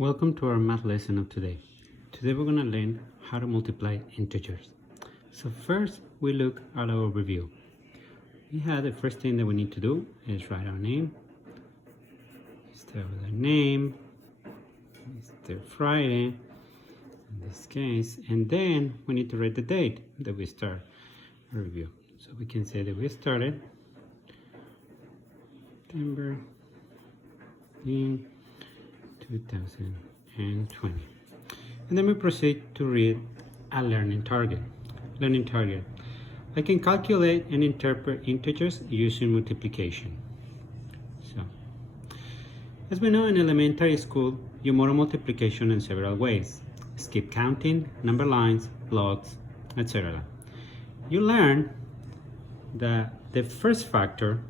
Welcome to our math lesson of today. Today we're going to learn how to multiply integers. So first we look at our review. We have the first thing that we need to do is write our name. Start with our name, Mr. Friday in this case, and then we need to write the date that we start our review. So we can say that we started September in 2020. And then we proceed to read a learning target. Learning target. I can calculate and interpret integers using multiplication. So, as we know in elementary school, you model multiplication in several ways. Skip counting, number lines, blocks, etc. You learn that the first factor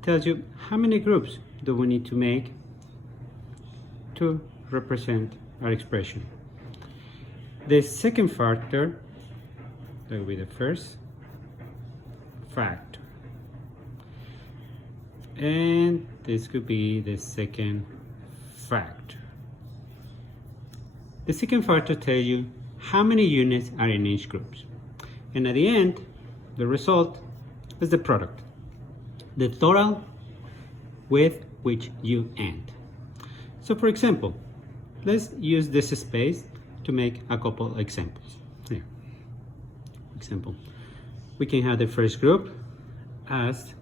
tells you how many groups do we need to make to represent our expression. The second factor, that will be the first factor, and this could be the second factor. The second factor tells you how many units are in each group, and at the end the result is the product, the total with which you end. So for example, let's use this space to make a couple examples. Here, example, we can have the first group as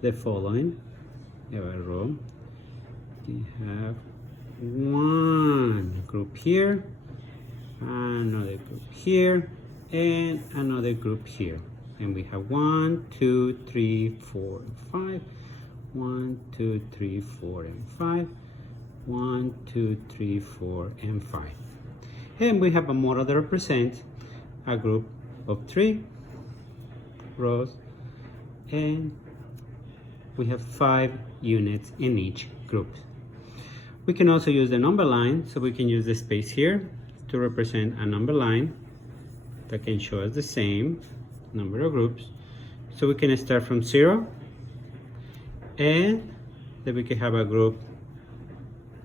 the following. We have a row. We have one group here, another group here, and another group here. And we have 1, 2, 3, 4, and 5. 1, 2, 3, 4, and 5. 1, 2, 3, 4, and 5. And we have a model that represents a group of 3 rows, and we have 5 units in each group. We can also use the number line, so we can use the space here to represent a number line that can show us the same number of groups. So we can start from 0, and then we can have a group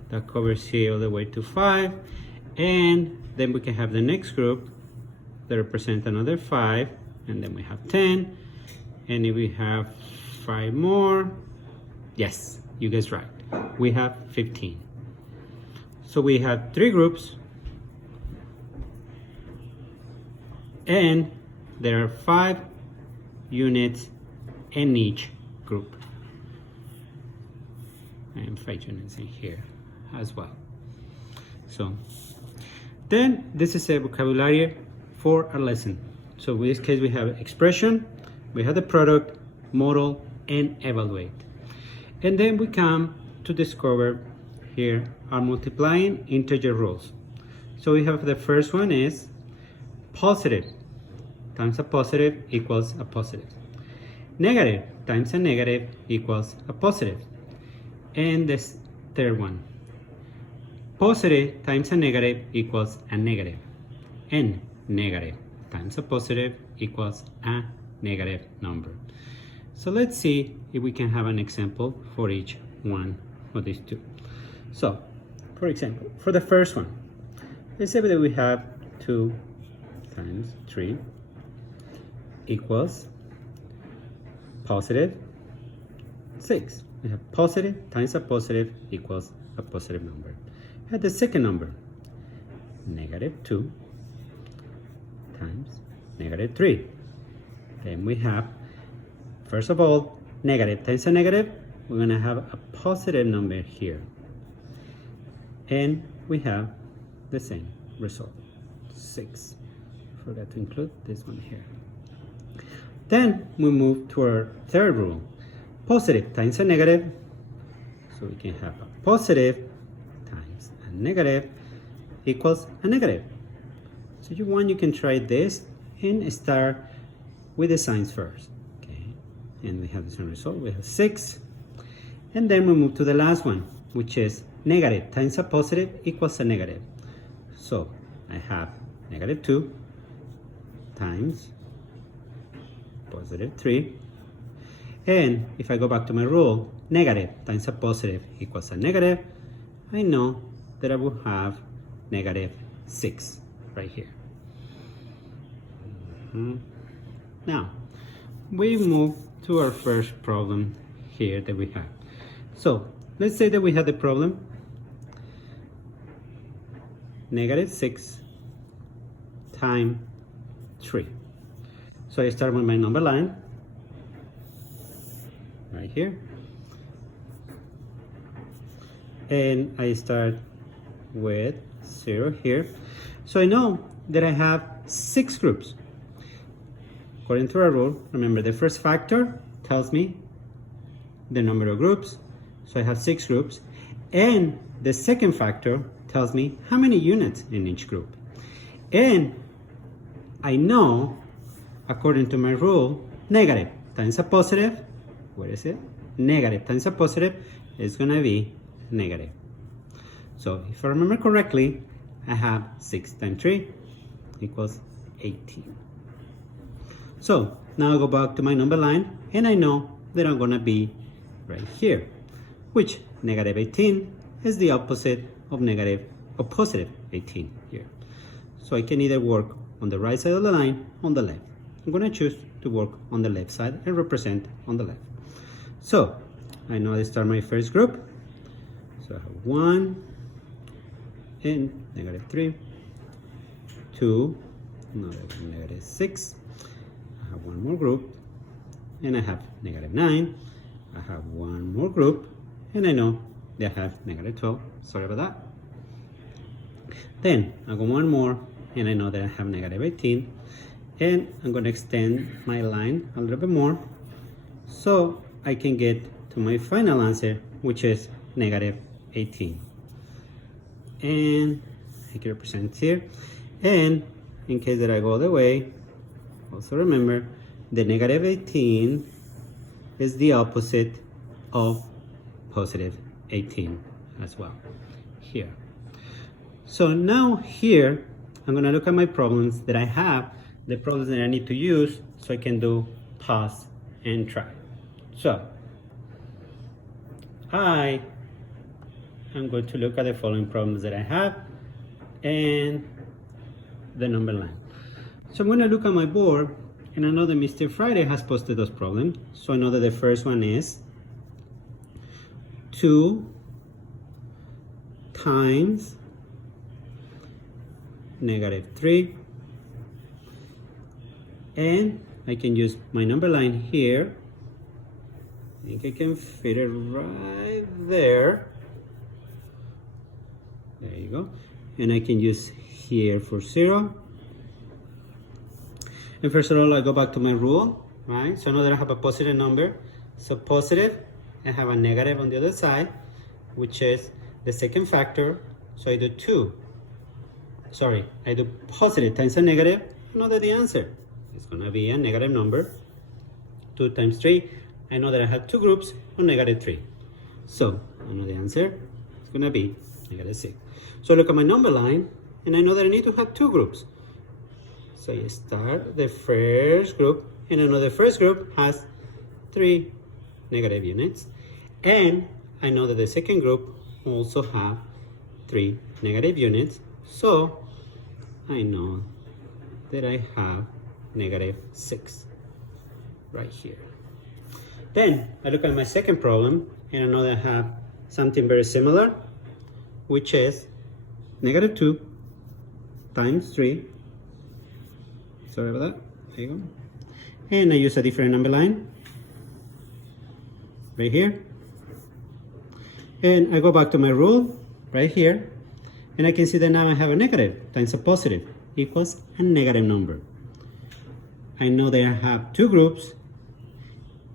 that covers here all the way to 5, and then we can have the next group that represents another 5, and then we have 10, and if we have 5 more, yes, you guys right, we have 15. So we have 3 groups, and there are 5 units in each group, and 5 units in here as well. So then this is a vocabulary for our lesson. So in this case we have expression, we have the product, model, and evaluate. And then we come to discover here our multiplying integer rules. So we have the first one is positive times a positive equals a positive. Negative times a negative equals a positive. And this third one, positive times a negative equals a negative. And negative times a positive equals a negative number. So let's see if we can have an example for each one of these two. So, for example, for the first one, let's say that we have 2 times 3 equals positive 6. We have positive times a positive equals a positive number. And the second number, negative 2 times negative 3. Then we have, first of all, negative times a negative, we're going to have a positive number here. And we have the same result, 6. Forgot to include this one here. Then we move to our third rule, positive times a negative. So we can have a positive times a negative equals a negative. So you can try this and start with the signs first. Okay, and we have the same result. We have 6. And then we move to the last one, which is negative times a positive equals a negative. So I have negative 2 times positive 3, And if I go back to my rule, negative times a positive equals a negative, I know that I will have negative 6 right here. Now, we move to our first problem here that we have. So, let's say that we have the problem negative 6 times 3. So I start with my number line right here, and I start with 0 here. So I know that I have 6 groups. According to our rule, remember the first factor tells me the number of groups, so I have 6 groups, and the second factor tells me how many units in each group. And I know, according to my rule, negative times a positive, where is it? Negative times a positive is gonna be negative. So if I remember correctly, I have 6 times 3 equals 18. So now I go back to my number line, and I know that I'm gonna be right here, which negative 18 is the opposite of positive 18 here. So I can either work on the right side of the line, on the left. I'm gonna choose to work on the left side and represent on the left. So I know I start my first group. So I have 1 and negative 3, 2, negative 6. I have one more group, and I have negative 9. I have one more group, and I know that I have negative 12. Sorry about that. Then I go one more, and I know that I have negative 18. And I'm going to extend my line a little bit more so I can get to my final answer, which is negative 18. And I can represent here. And in case that I go the way, also remember the negative 18 is the opposite of positive 18 as well here. So now here I'm going to look at my problems that I have, the problems that I need to use so I can do pause and try. So I am going to look at the following problems that I have and the number line. So I'm going to look at my board, and I know that Mr. Friday has posted those problems. So I know that the first one is 2 times negative 3, and I can use my number line here. I think I can fit it right there. There you go. And I can use here for 0. And first of all, I go back to my rule, right? So I know that I have a positive number. So positive, I have a negative on the other side, which is the second factor. So I do 2. Sorry, I do positive times a negative. I know that the answer is going to be a negative number. 2 times 3. I know that I have 2 groups of negative 3. So I know the answer is going to be negative 6. So look at my number line, and I know that I need to have 2 groups. So I start the first group, and I know the first group has 3 negative units. And I know that the second group also have 3 negative units. So I know that I have negative 6 right here. Then I look at my second problem, and I know that I have something very similar, which is negative 2 times 3. Sorry about that. There you go. And I use a different number line right here. And I go back to my rule right here. And I can see that now I have a negative times a positive equals a negative number. I know that I have 2 groups.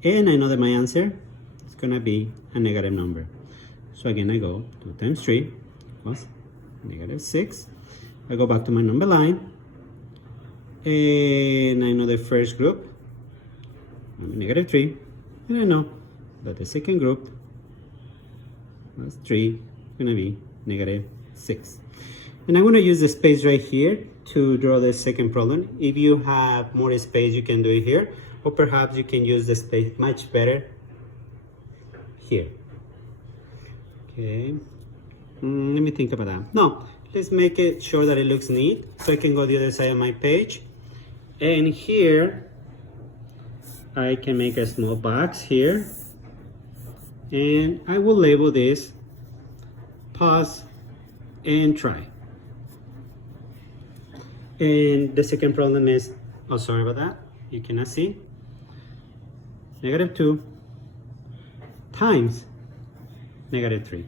And I know that my answer is going to be a negative number. So again, I go 2 times 3 equals negative 6. I go back to my number line. And I know the first group, negative 3, and I know that the second group, that's 3, is going to be negative 6. And I'm going to use the space right here to draw the second problem. If you have more space, you can do it here. or perhaps you can use the space much better here. Okay, let me think about that. No, let's make it sure that it looks neat, so I can go the other side of my page. And here, I can make a small box here, and I will label this pause and try. And the second problem is, oh, sorry about that, you cannot see, -2 times -3.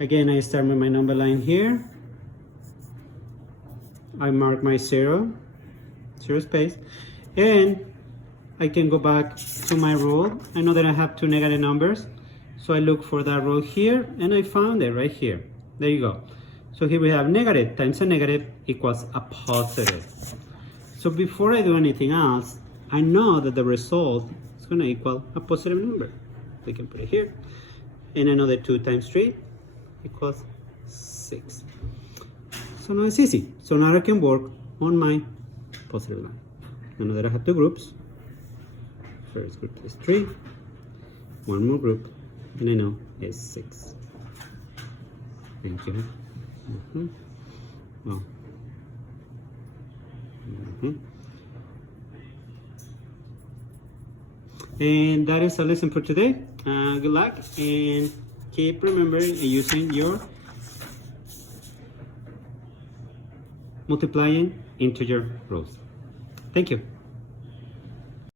Again, I start with my number line here. I mark my zero space, and I can go back to my rule. I know that I have two negative numbers, so I look for that rule here, and I found it right here. There you go. So here we have negative times a negative equals a positive. So before I do anything else, I know that the result is going to equal a positive number. We can put it here. And I know that 2 times 3 equals 6. So now it's easy. So now I can work on my positive line. I know that I have two groups. First group is 3. One more group, and I know it's 6. Thank you. Well. And that is our lesson for today. Good luck, and keep remembering and using your multiplying integer rules. Thank you.